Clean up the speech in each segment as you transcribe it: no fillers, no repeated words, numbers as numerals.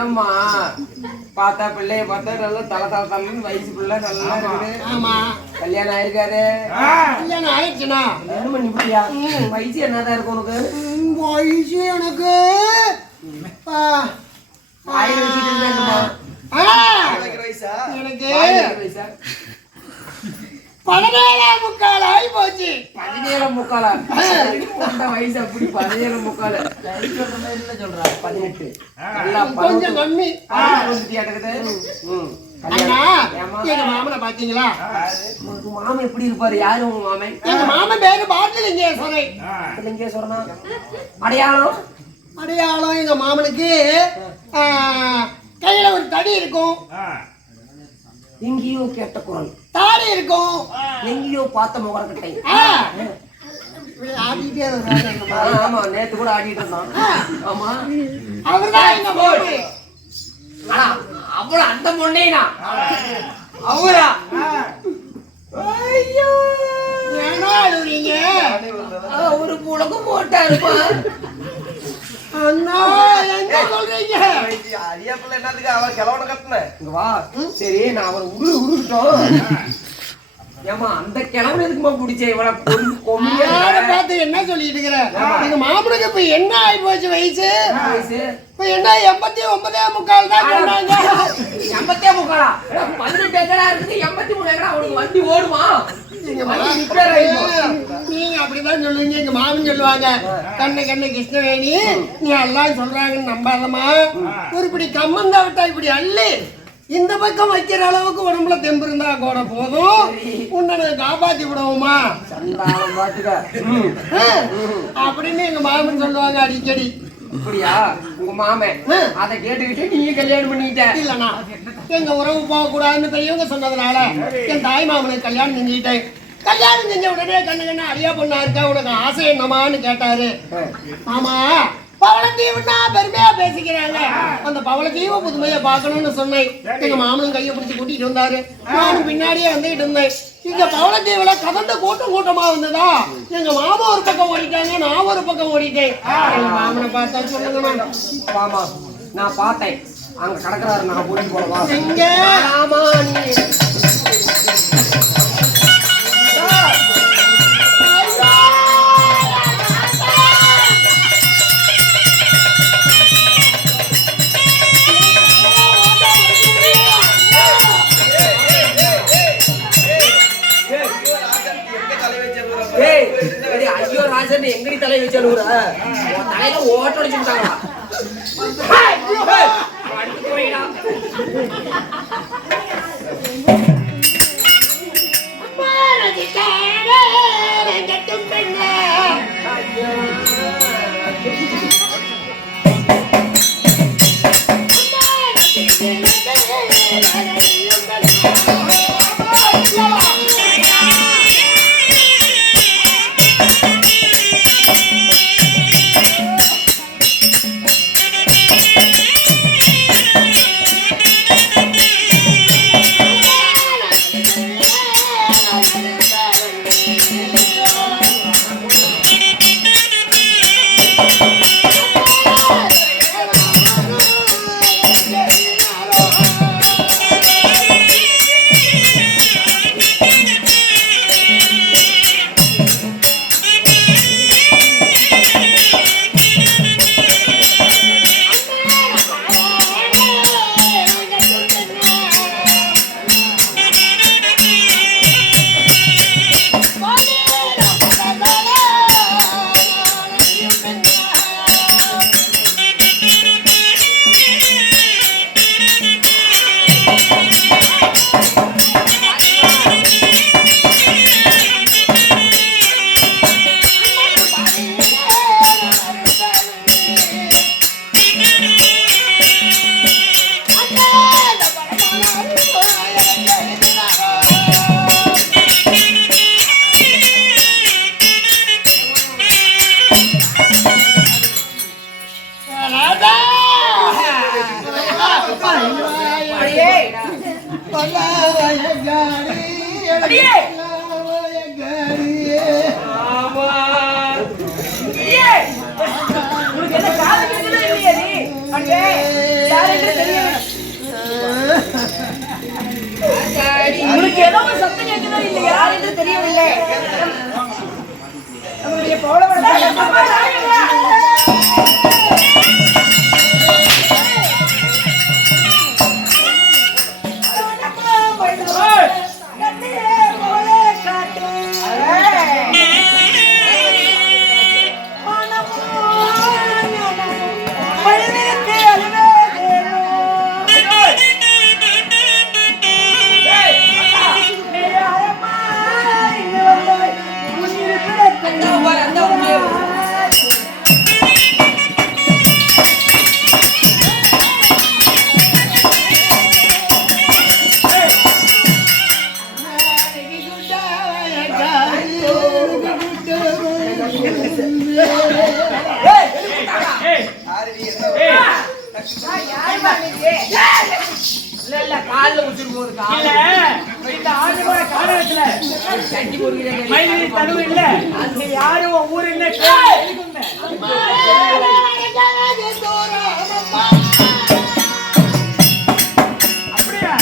என்னம்மா பார்த்தா பிள்ளைய பார்த்தா நல்லா தலை வயசு பிள்ளை நல்லா இருக்குது. ஆமா கல்யாணம் ஆயிருக்காரு. கல்யாணம் ஆயிடுச்சுனா என்ன பண்ணி இப்படியா? வயசு என்னதான் இருக்கு உனக்கு? வயசு எனக்கு 1000 வச்சுட்டு இருந்தா எனக்கு 17.25 ஆகி போச்சு. 17.25 வயசு அப்படி 17.25 சொல்றா 18 கொஞ்சம் கம்மி எங்க மாமனை பாத்தீங்களா? மாமன் எப்படி இருப்பாரு? யாரு உங்க மாமன்? எங்க மாமன் பேரு பாட்டிலிங்கேஸ்வரன். அடையாளம் அடையாளம் எங்க மாமனுக்கு கையில ஒரு தடி இருக்கும், எங்கேயோ கேட்ட குரல் தாடி இருக்கும், எங்கேயோ பார்த்த முகரக்கட்டை. ஆமா நேத்து கூட ஆடிட்டு இருந்தான். ஆமா அவர்தான் எங்க மாமி. அவ்வளவு அந்த பொண்ணேனா அவரா? ஐயோ ஏன்னா அழுறீங்க? ஒரு புலகம் போட்டா இருப்பா. அண்ணா என்ன சொல்றீங்க? அரியாப்புல என்னதுக்கு அவ கிளவன கட்டன இங்க வா. சரி நான் அவரை உருட்டோம். ஏமா அந்த கிளவன எதுக்குமா பிடிச்ச இவள கொம்மியா பார்த்து என்ன சொல்லிட்டு இருக்கற? எங்க மாமனுக்கு இப்ப என்ன ஆயி போச்சு வயசு? இப்ப என்ன 89.25 தான் சொன்னாங்க. 89.25 18 ஏக்கரா இருக்கு. 83 ஏக்கரா அவனுக்கு வண்டி ஓடுமா? நீங்க அப்படிதான் சொல்லுவீங்க. எங்க மாமன் சொல்லுவாங்க, கண்ணு கண்ணு கிருஷ்ணவேணி நீ எல்லாம் சொல்றாங்கன்னு நம்பாதமா. ஒரு இப்படி கம்மந்தா விட்டா இப்படி அள்ளி இந்த பக்கம் வைக்கிற அளவுக்கு உடம்புல தெம்பு இருந்தா கூட போதும், உன்னை காப்பாத்தி விடுவோமா அப்படின்னு எங்க மாமன் சொல்லுவாங்க அடிக்கடி. அப்படியா? உங்க மாமன் அதை கேட்டுக்கிட்டு நீங்க கல்யாணம் பண்ணிக்கிட்ட? இல்லண்ணா எங்க உறவு போக கூடாதுன்னு பெரியவங்க சொன்னதுனால என் தாய் மாமனுக்கு கல்யாணம் செஞ்சுக்கிட்டேன். கல்யாணம் செஞ்ச உடனே கண்ணு கண்ணு அடியா பொண்ணா இருக்கா, உனக்கு ஆசை என்னமான்னு கேட்டாரு. ஆமா பவளத்தீவுன்னா பெருமையா பேசிக்கிறாங்க, அந்த பவளத்தீவு புதுமையை பார்க்கணும்னு சொன்னேன். எங்க மாமனும் கையை பிடிச்சி கூட்டிட்டு வந்தாரு, நானும் பின்னாடியே வந்துகிட்டு இருந்தேன். இங்க பவளத்தீவுல கதந்த கூட்டம் கூட்டமா வந்ததா, எங்க மாமா ஒரு பக்கம் ஓடிட்டாங்க, நான் ஒரு பக்கம் ஓடிட்டேன். எங்க மாமனை பார்த்தா சொல்லுங்க. ஆமா நான் பார்த்தேன், அங்க கடற்கரை நான் கூட்டிட்டு போறவா? எங்க? ஆமா நீ ஐயோ ராஜன் எங்கடி தலை வச்சாலும் தலையில ஓட்ட அடிச்சுட்டாங்க. ஏதோ ஒரு சத்தம் கேட்குதோ இல்லையா என்று தெரியவில்லை. நம்முடைய பௌளவன் யாரும் ஊர் என்ன அப்படியா?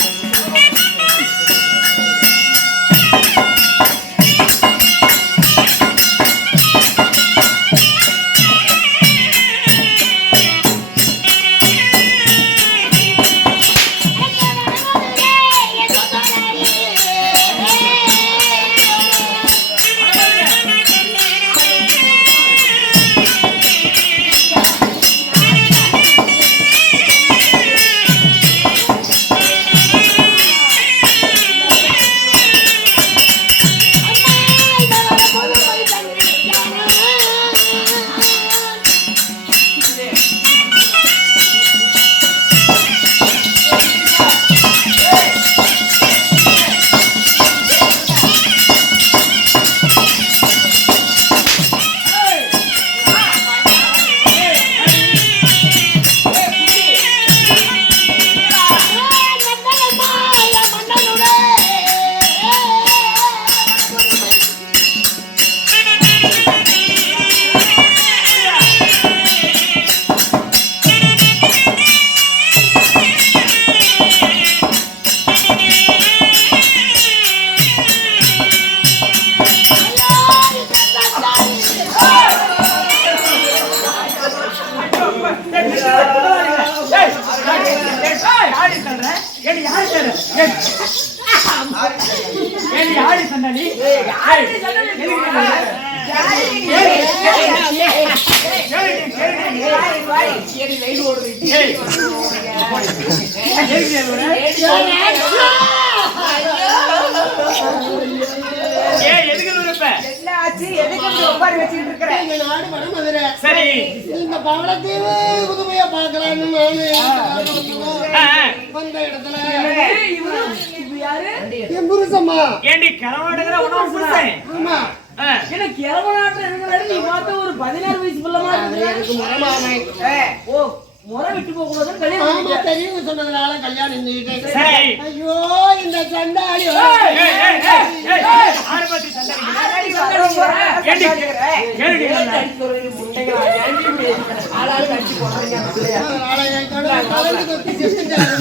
முறை விட்டு போக கூடாதுன்னு கல்யாணம் தெரியும் சொன்னதுனால கல்யாணம் செஞ்சுக்கிட்டேன். ஐயோ இந்த சண்டாளி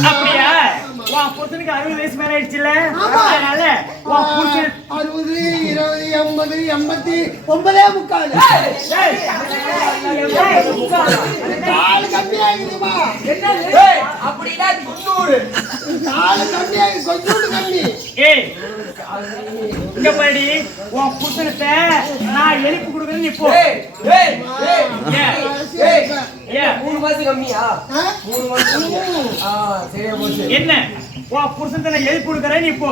அப்படியா? 60 வயசு மேல ஆயிடுச்சுல, அதனால 60, 20, 80, 89 கால் கம்மியாகுதுமா? அப்படின்னா 90 கால் கம்மியாகி கொஞ்சோண்டு கம்மி. இங்க பாடி உன் புத்தகத்தை நான் எழுப்பி கொடுக்குறேன். நீ போ. 3 மாசம் கம்மியா? 3 மாசம் சரியா போச்சு. என்ன உன் புருஷத்தை நான் எழுப்பி கொடுக்குறேன். நீ போ.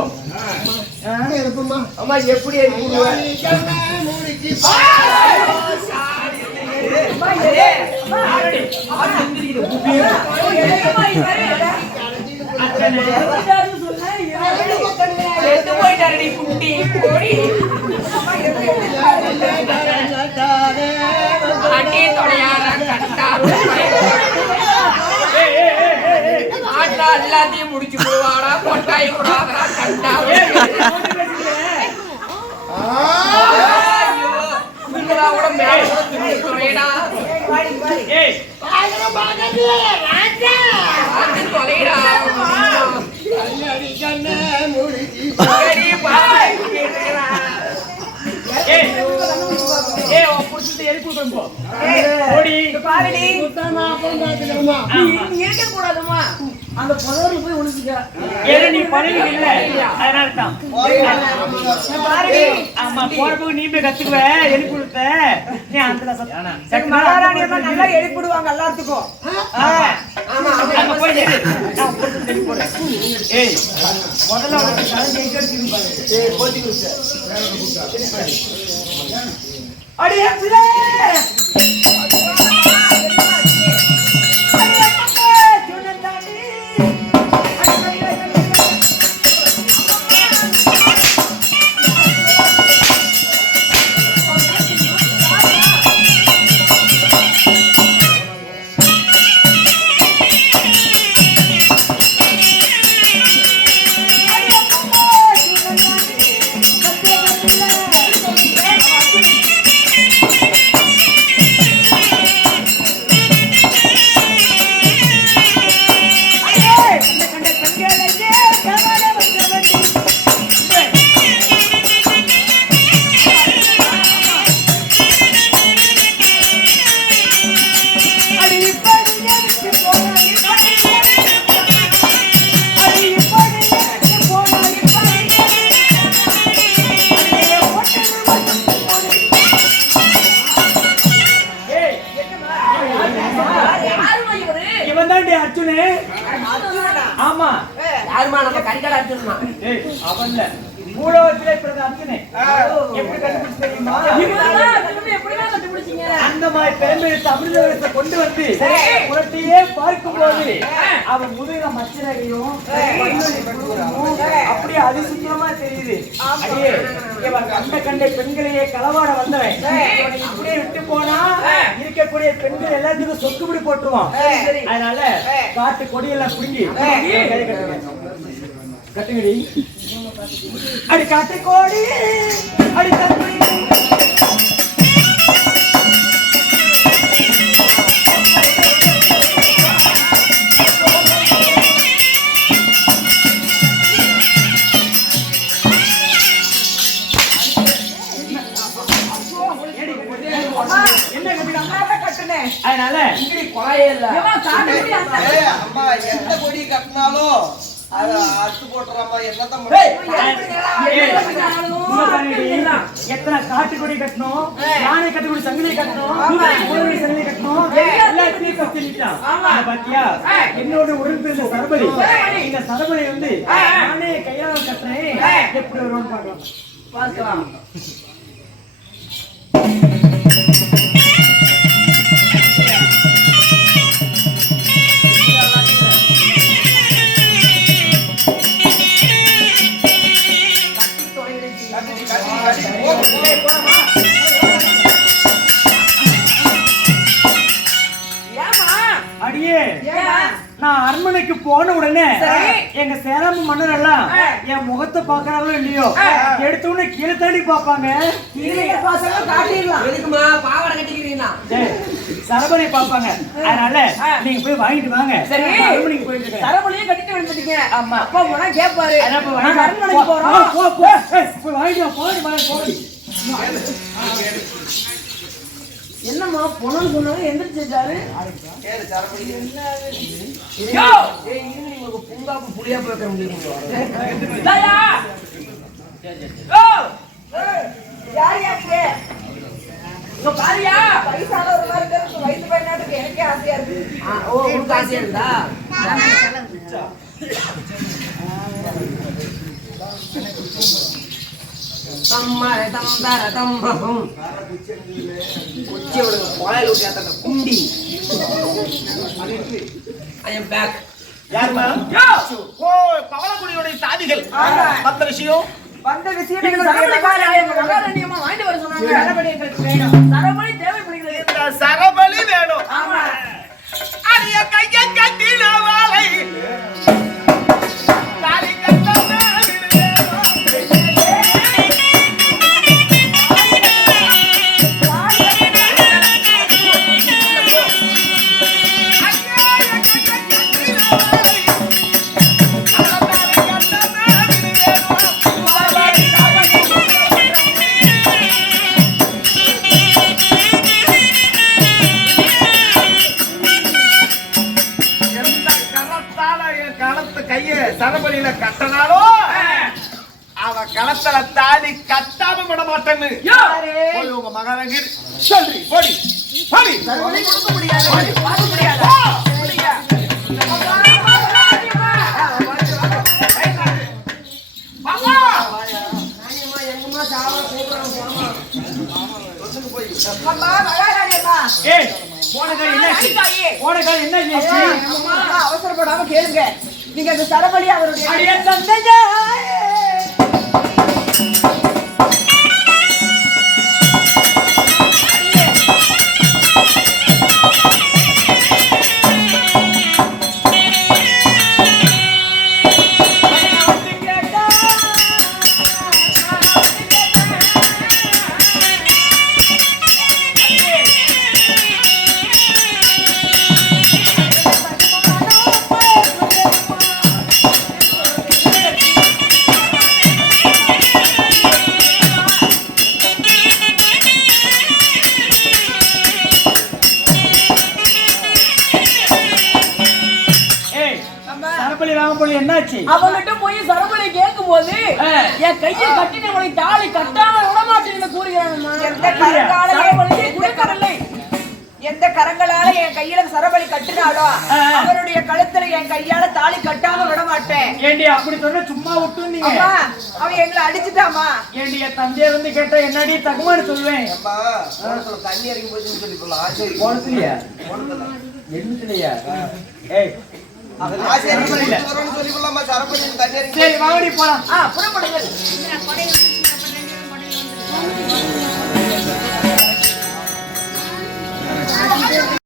அம்மா எப்படி எழுப்பிடுவேன்? எல்லாத்தையும் முடிச்சு போடுவாடா. கொட்டாய் கூடாதா கண்டா கூட மேல தொலைடா. தொலைடா எழுப்புறோம் போ ஓடி பாருடி சுத்தமா அப்புறம் பாத்துக்கிறோமா நீ இருக்க கூடாதுமா அந்த புதர்ல போய் ஒளிஞ்சிக்க ஏன்னா நீ பழகி இல்ல அதனால தான் பாருடி ஆமா போறப்போ நீ போய் கத்துக்குவ எழுப்பி கொடுத்த நீ அந்த மகாராணி அம்மா நல்லா எழுப்பிடுவாங்க எல்லாத்துக்கும் அங்க போய் நில்லு. நான் போட்டு தள்ளி போறேன். ஏய் முதல்ல உனக்கு கலந்து எங்க எடுத்துன்னு பாரு. ஏய் போத்தி குடிச்ச. அடியே பிள்ளை. ஆமா யாருமா நம்ம கறிக்கடை அடிச்சிருமா ஏய் அவன்ல மூலவத்திலே பிறந்த அர்ச்சனை எப்படி கண்டுபிடிச்சு தெரியுமா எப்படிதான் கண்டுபிடிச்சீங்க அந்த மாதிரி பெருமையை அமிர்தத்தை கொண்டு வந்து புரட்டியே பார்க்கும்போது அவன் முதுக மச்சரகையும் அப்படியே அதிசயமா தெரியுது அப்படியே இவன் கண்ட பெண்களையே களவாட வந்தவன் இவனை இப்படியே விட்டு போனா இருக்கக்கூடிய பெண்கள் எல்லாத்துக்கும் சொக்குபிடி போட்டுருவான் அதனால காட்டு கொடியெல்லாம் புடுங்கி கட்டுங்கடி அடி காட்டு கோடி அடி தம்பி அதனால இங்கடி கொலையே இல்ல அம்மா எந்த கொடி கட்டினாலும் அத அறுத்து போட்டுறாமா என்னதான் எத்தனை காட்டு கொடி கட்டணும் யானை கட்டுக்கொடி சங்கிலி கட்டணும் சங்கிலி கட்டணும் எல்லாத்தையும் கட்டிட்டான் பாத்தியா என்னோட உடன்பிறந்த சரபலி இந்த சரபலி வந்து நானே கையால கட்டுறேன் எப்படி வரும்னு பார்க்கலாம் அடியே நான் அரண்மனைக்கு போன உடனே எங்க சேலம் மன்னர் எல்லாம் என் முகத்தை பாக்குறாங்களோ இல்லையோ எடுத்த உடனே கீழே தாண்டி பாப்பாங்க சரபலி பாப்பாங்க அதனால நீங்க போய் வாங்கிட்டு வாங்க அரண்மனைக்கு போயிட்டு சரபலியே கட்டிட்டு வந்துட்டீங்க ஆமா அப்பா போனா கேட்பாரு அரண்மனைக்கு போறோம் போய் வாங்கிட்டு போய் என்னம்மா பொண்ணு சொன்னாரு எந்திரிச்சாரு புங்காப்பு புளியா போய் முடியும் பாரியா வயசான ஒரு மாதிரி இருக்கு வயசு பையனாட்டுக்கு எனக்கே ஆசையா இருக்கு ஓ உனக்கு ஆசையா இருந்தா குண்டி பவளக்குடியோட சாதிகள் மத்த விஷயம் வந்த விஷயம் வாங்கிட்டு வர சொன்னாங்க சரபலி எங்களுக்கு வேணும் சரபலி தேவைப்படுகிறது சரபலி வேணும் ஆமா அரிய கைய கட்டின வாழை சரபலியில கட்டனாலோ அவ களத்துல தாலி கட்டாம விட மாட்டேன்னு போய் உங்க மகாராஜி சொல்லி போடி போடி சரபலி கொடுக்க முடியாது பார்க்க முடியாது அம்மா மகாராணியம்மா ஏய் போன கால் என்னாச்சு போன கால் என்னாச்சு அம்மா அவசரப்படாம கேளுங்க நீங்க அந்த சரபலி அவருடைய அடியே தந்தையா என்னாச்சு அவங்கிட்ட போய் சரபலி கேட்கும் போது என் கையை கட்டின உனக்கு தாலி கட்டாம விடமாட்டேன்னு கூறுகிறான். எந்த கரங்களால என் கையில சரபலி கட்டினாலோ அவருடைய கழுத்துல என் கையால தாலி கட்டாம விட மாட்டேன். ஏண்டி அப்படி சொன்ன சும்மா விட்டு நீங்க அவன் எங்களை அடிச்சுட்டாமா. ஏண்டி என் தந்தைய வந்து கேட்டா என்னடி தகுமான்னு சொல்லுவேன். தண்ணி இறங்கி போச்சுன்னு சொல்லி போலாம். போனதுலையா என்னதுலையா ஏய் சரி வாங்கடி போலாம். புறப்படுங்கள்.